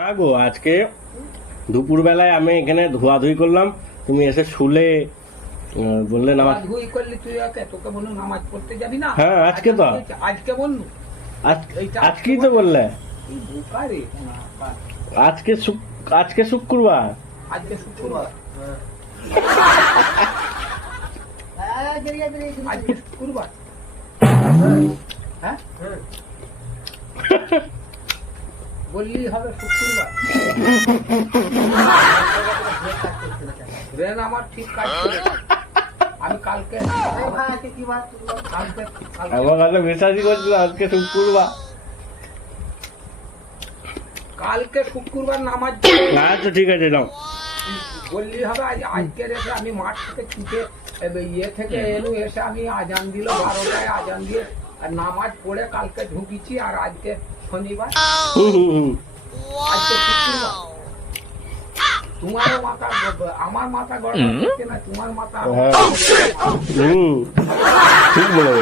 হ্যাঁ গো, আজকে দুপুরবেলায় আমি এখানে ধোয়াধুয়ি করলাম, তুমি এসে শুলে বললে নামাজ। ধুই করলি তুই তোকে বলুন নামাজ পড়তে যাবি না? হ্যাঁ, আজকে তো। আজকে বললু আজকেই তো বললে। এই বোকা রে। আজকে আজকে শুক্রবার। আজকে শুক্রবার। আজকে শুক্রবার। হ্যাঁ বললি হবে শুক্রবার। ব্রেন আমার ঠিক কাজ করে। আমি কালকে আমার কাছে মেসাজই করছিল আজকে শুক্রবার। কালকে শুক্রবার নামাজ আচ্ছা ঠিক আছে, নাও। বললি হবে আজকে রেখে আমি মাঠ থেকে ছুটে ইয়ে থেকে এলু, এসে আমি আজান দিল 12টায়, আজান দিয়ে আর নামাজ পড়ে কালকে ঢুকিছি। আর আজকে শনিবার, আজকে শুক্রবার। তোমারও মাথা, আমার মাথা গড়বড় হচ্ছে না, তোমার মাথা। ঠিক বলে।